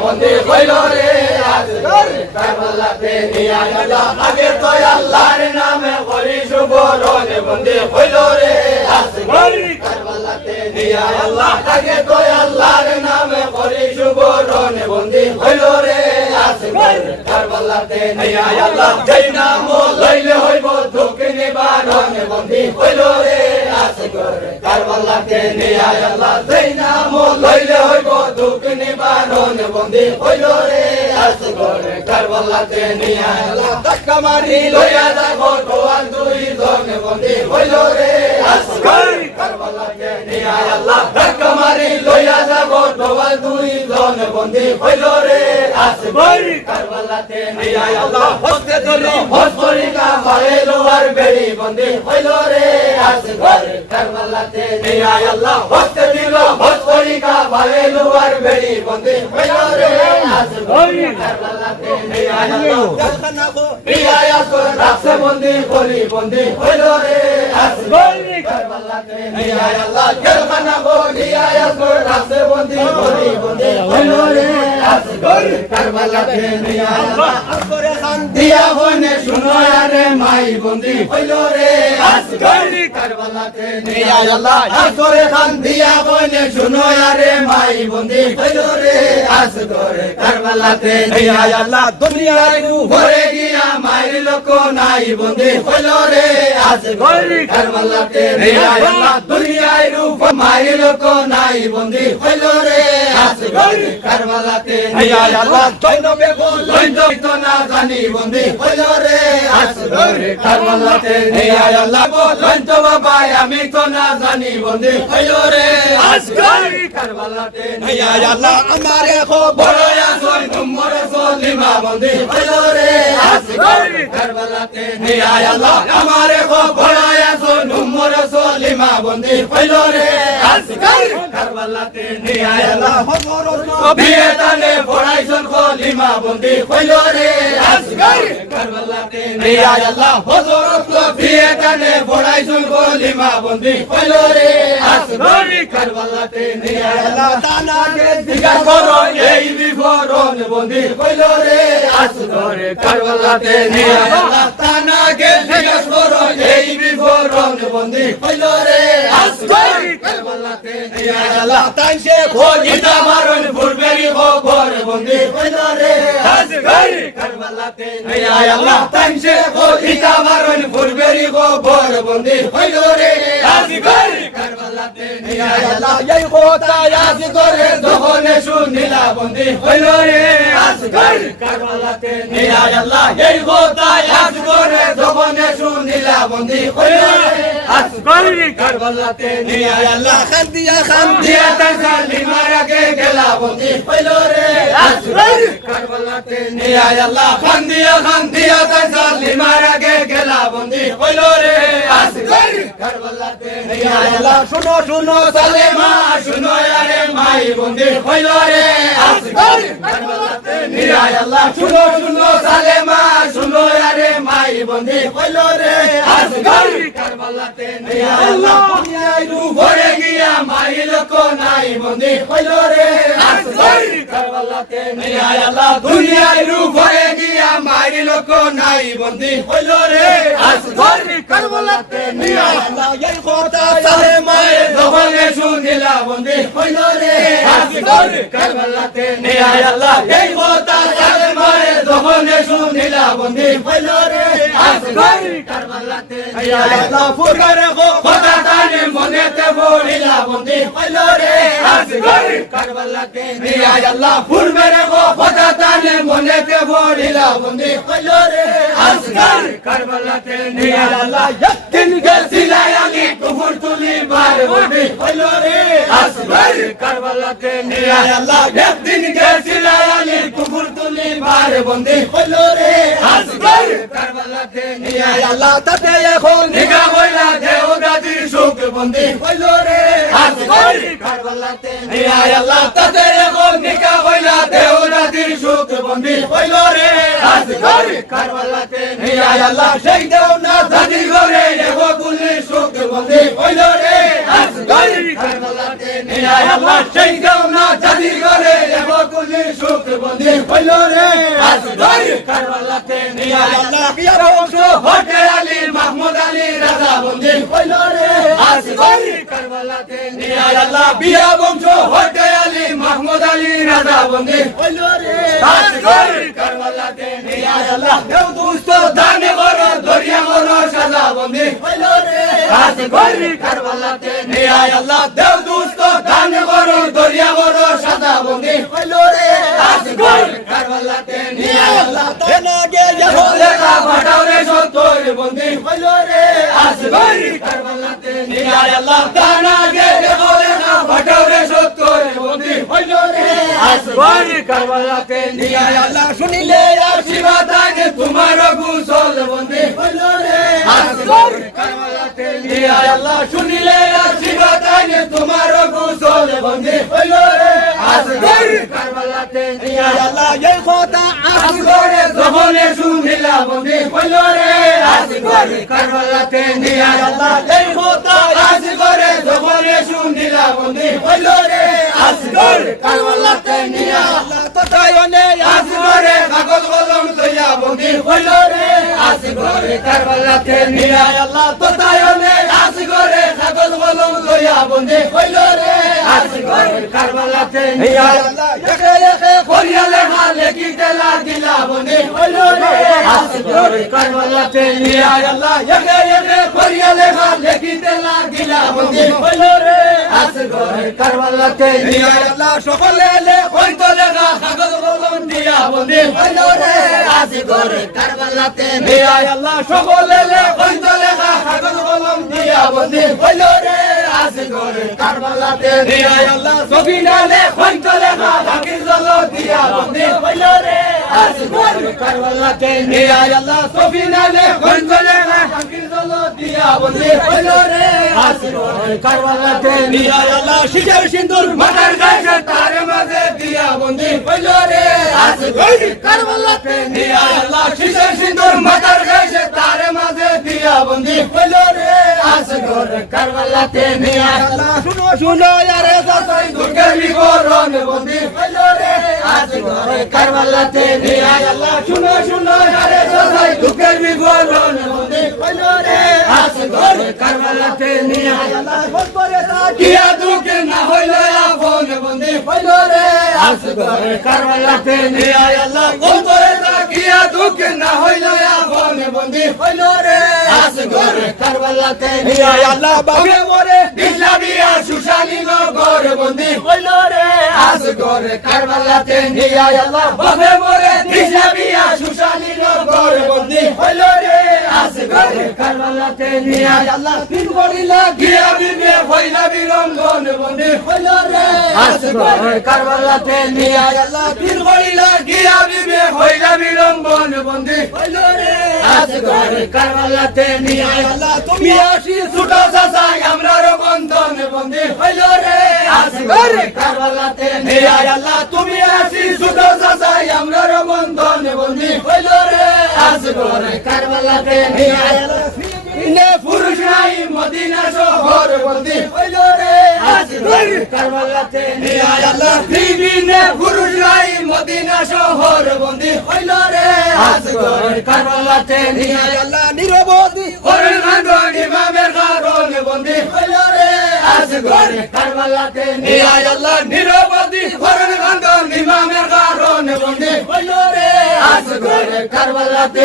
বন্দী হইল রে আসগর কারবালাতে নিয়া আল্লাহ আগে তো আল্লাহর নামে করি সুবরণ বন্দী হইল রে আসগর কারবালাতে নিয়া আল্লাহ আগে তো আল্লাহর নামে করি সুবরণ বন্দী হইল রে আসগর কারবালাতে নিয়া আল্লাহ যেই নাম লইলে হইব দুঃখ নিবারণ বন্দী হইল রে আসগর কারবালাতে নিয়া আল্লাহ যেই নাম লইলে হইব দুঃখ নিবারণ বন্দী হইল রে আসগর কারবালাতে নিয়া আল্লাহ ধাক্কা মারি লইয়া যাব গোয়াল দুই জন বন্দী হইল রে আসগর কারবালাতে নিয়া আল্লাহ ধাক্কা মারি লইয়া যাব গোয়াল দুই জন বন্দী হইল রে আসগর কারবালাতে নিয়া আল্লাহ হস্তে ধরি হস্তরিকা মারেলো আর বেড়ি বন্দী হইল রে আসগর কারবালাতে নিয়া আল্লাহ হস্তে দিল হস্তরিকা মারেলো আর বেড়ি বন্দী হইল রে আসগর কারবালাতে নিয়া আল্লাহ জালখানা গো প্রিয়া আসগর রাখছে বন্দী করি বন্দী হইল রে আসগর কারবালাতে নিয়া আল্লাহ জালখানা গো প্রিয়া আসগর রাখছে বন্দী করি বন্দী হইল রে আসগর কারবালাতে নিয়া আল্লাহ আসগরে খান দিয়া হনে শুনো আরে মাই বন্দী হইল রে আসগর কারবালাতে নিয়া আল্লাহ আসগরে খান দিয়া হনে শুনো আরে মাই বন্দী হইল রে আসগর কারবালাতে নিয়া আল্লাহ দুনিয়ায় ঘরে গিয়া মাই লোক নাই বন্দী হইল রে আসগর কারবালাতে নিয়া আল্লাহ দুনিয়ায় রূপ মাই লোক নাই বন্দী হইল রে আসগর কারবালাতে নিয়া আল্লাহ জৈন বেগল লইন তো না জানি বন্দী হইল রে আসগর কারবালাতে নিয়া আল্লাহ লইন তো বাবা আমি তো না জানি বন্দী হইল রে আসগর কারবালাতে নিয়া আল্লাহ আমারে খবর আসল নম্বর সলিমা বন্দী হইল রে আসগর কারবালাতে নিয়া আল্লাহ আমারে খবর আসল নম্বর সলিমা বন্দী হইল রে আসগর কারবালাতে নিয়া আল্লাহ হযরত বিয়ে তানে পড়াইছন খলিমা বন্দী হইল রে আসগর কারবালাতে নিয়া আল্লাহ হযরত বিয়ে তানে পড়াইছন খলিমা বন্দী হইল রে আসগর কারবালাতে নিয়া আল্লাহ তানাকে দিগা করো এই বিবরণ বন্দী হইল রে আসগর কারবালাতে নিয়া আল্লাহ তানাকে দিগা করো এই বিবরণ বন্দী হইল রে আসগর কারবালাতে নিয়া আল্লাহ তাইছে খোঁজিতা মারন ফুরবেরি খবর বন্দী হইল রে আসগর কারবালাতে নিয়া আল্লাহ তাইছে খোঁজিতা মারন ফুরবেরি খবর বন্দী হইল রে আসগর কারবালাতে নিয়া আল্লাহ এই কথা আসগরে যখন শুনিলা বন্দী হইল রে আসগর কারবালাতে নিয়া আল্লাহ এই কথা আসগরে যখন শুনিলা বন্দী হইল রে আসগর কারবালাতে নিয়া আল্লাহ খান দিয়া তাসালি মারাকে গেলা বন্দী হইল রে আসগর কারবালাতে নিয়া আল্লাহ খান দিয়া তাসালি মারাকে গেলা বন্দী হইল রে আসগর কারবালাতে নিয়া আল্লাহ শুনো সালেমা শুনো আরে মাই বন্দী হইল রে আসগর কারবালাতে নিয়া আল্লাহ শুনো সালেমা শুনো আরে মাই বন্দী হইল রে আসগর কারবালাতে নিয়া আল্লাহ দুনিয়ায় ঘরে গিয়া মাই লোক নাই বন্দী হইল রে আসগর কারবালাতে নিয়া আল্লাহ দুনিয়ায় ঘরে গিয়া মাই লোক নাই বন্দী হইল রে আসগর কারবালাতে নিয়া আল্লাহ এই কথা সালেমা যখন শুনিলা বন্দী হইল রে আসগর কারবালাতে নিয়া আল্লাহ এই কথা সালেমা যখন শুনিলা বন্দী হইল রে আসগর কারবালাতে নিয়া আল্লাহ ফুরগারে কথা তানে মনেতে পড়িলা বন্দী হইল রে আসগর কারবালাতে নিয়া আল্লাহ ফুরগারে কথা তানে মনেতে পড়িলা বন্দী হইল রে আসগর কারবালাতে নিয়া আল্লাহ একদিন গেছিলা আমি কুফর তুলি বার বন্দী হইল রে আসগর কারবালাতে নিয়া আল্লাহ একদিন গেছিলা আমি কুফর তুলি বার বন্দী হইল রে আসগর কারবালাতে নিয়া আল্লাহ তাতে এখন নিগা হইলা দেও দাদির সুখ বন্দী হইল রে আসগর কারবালাতে নিয়া আল্লাহ তাতে এখন নিগা হইলা দেও দাদির সুখ বন্দি হইল রে আসগর কারবালাতে নিয়া আল্লাহ সেই দেও না জাদি করে এগো কুলি সুখ বন্দি হইল রে আসগর কারবালাতে নিয়া আল্লাহ সেই দেও না জাদি করে এগো কুলি সুখ বন্দি হইল রে আসগর কারবালাতে নিয়া আল্লাহ বিয়া বংশ হটে আলী মাহমুদ আলী রাজা বন্দি হইল রে আসগর কারবালাতে নিয়া আল্লাহ বিয়া বংশ হটে আলী মাহমুদ আলী রাজা বন্দি হইল রে আসগর কারবালাতে নিয়া আল্লাহ দেও দুস্ত দানে বড় দরিয়া বড় সাজা বন্দি হইল রে আসগর কারবালাতে নিয়া আল্লাহ দেও দুস্ত দানে বড় দরিয়া বড় সাজা বন্দি হইল রে আসগর কারবালাতে নিয়া আল্লাহ তেনা গে লেখা ভাটাও রে সত্তর বন্দি হইল রে আসগর কারবালাতে নিয়া আল্লাহ দানা গে লেখা ভাটাও রে সত্তর বন্দি হইল রে আসগর কারবালাতে নিয়া আল্লাহ শুনিলে আশীর্বাদ আগে তোমার গুসল বন্দি হইল রে আসগর কারবালাতে নিয়া আল্লাহ শুনিলে আশীর্বাদ আগে তোমার গুসল বন্দি হইল রে আসগর কারবালাতে নিয়া আল্লাহ এই কথা আসগরে জবনে শুনিলা বন্দি হইল রে আসগর কারবালাতে নিয়া আল্লাহ এই কথা আসগরে জবনে শুনিলা বন্দি হইল রে আসগর কারবালাতে নিয়া আল্লাহ তথায়নে আসগরে কাগজ কলম লইয়া বন্দি হইল রে আসগরে কারবালাতে নিয়া আল্লাহ তথায়নে আসগরে কাগজ কলম লইয়া বন্দি হইল রে আসগরে কারবালাতে নিয়া আল্লাহ একে একে করিয়া লেখা লেখিতে লাগিলা বন্দি হইল রে আসগরে কারবালাতে নিয়া আল্লাহ একে একে করিয়া লেখা লেখিতে লাগিলা বন্দি হইল রে আসগরে কারবালাতে নিয়া আল্লাহ সকলে হইতো লেখা কাগজ কলম দিয়া বন্দি হইল রে আসগরে কারবালাতে নিয়া আল্লাহ সকলে হইতো লেখা কাগজ কলম দিয়া বন্দি হইল রে আসগরে কারবালাতে নিয়া আল্লাহ সবিনালে হইতো লেখা ঢাকির জল দিয়া বন্দি হইল রে আসগরে কারবালাতে নিয়া আল্লাহ সবিনালে হইতো লেখা ঢাকির জল দিয়া বন্দি হইল রে আসগরে কারবালাতে নিয়া আল্লাহ শিশির সিন্দুর মাথার গায়ে তার মাঝে দিয়া বন্দি হইল রে আসগরে কারবালাতে নিয়া আল্লাহ শিশির সিন্দুর মাথার গায়ে তার মাঝে দিয়া বন্দি হইল রে আসগরে কারবালাতে নিয়া আল্লাহ শুনো শুনো আরে সাই দুর্গের বিবরণ বন্দি হইল রে আসগরে কারবালাতে নিয়া আল্লাহ শুনো শুনো আরে সাই দুর্গের বিবরণ বন্দি হইল রে আসগরে কারবালাতে নিয়া আল্লাহ বলবরে কিয়া দুঃখ না হইল আপন বন্দি হইল রে আসগরে কারবালাতে নিয়া আল্লাহ বলবরে কিয়া দুঃখ না হইল আপন বন্দি হইল রে আসগরে কারবালাতে নিয়া আল্লাহ বাগে মরে ইসলামিয়া সুশালী নগর বন্দি হইল রে আসগরে কারবালাতে নিয়া আল্লাহ বাগে মরে ইসলামিয়া সুশালী নগর বন্দি হইল রে আসগরে কারবালাতে নিয়া আল্লাহ তিন গড়িলা গিয়া বিবে হইলা বিরঙ্গন বন্দি হইল রে আসগরে কারবালাতে নিয়া আল্লাহ তিন গড়িলা গিয়া বিবে হইলা বিরঙ্গন বন্দি হইল রে আসগরে কারবালাতে নিয়া আল্লাহ তুমি আসি ছোট চাচাই আমরার বন্ধন বন্দি হইল রে আসগরে কারবালাতে নিয়া আল্লাহ তুমি আসি ছোট চাচাই আমরার বন্ধন বন্দি হইল রে আসগরে কারবালাতে নিয়া আল্লাহ ইনে পুরুষ নাই মদিনা শহর বন্দি হইল রে আসগরে কারবালাতে নিয়া আল্লাহ বিনে পুরুষ নাই মদিনা শহর বন্দি হইল রে আসগরে কারবালাতে নিয়া আল্লাহ নিরবধি হরণ গান ইমামের কারণ বন্দি হইল রে আসগরে কারবালাতে নিয়া আল্লাহ নিরবধি হরণ গান ইমামের কারণ বন্দি হইল রে আসগরে কারবালাতে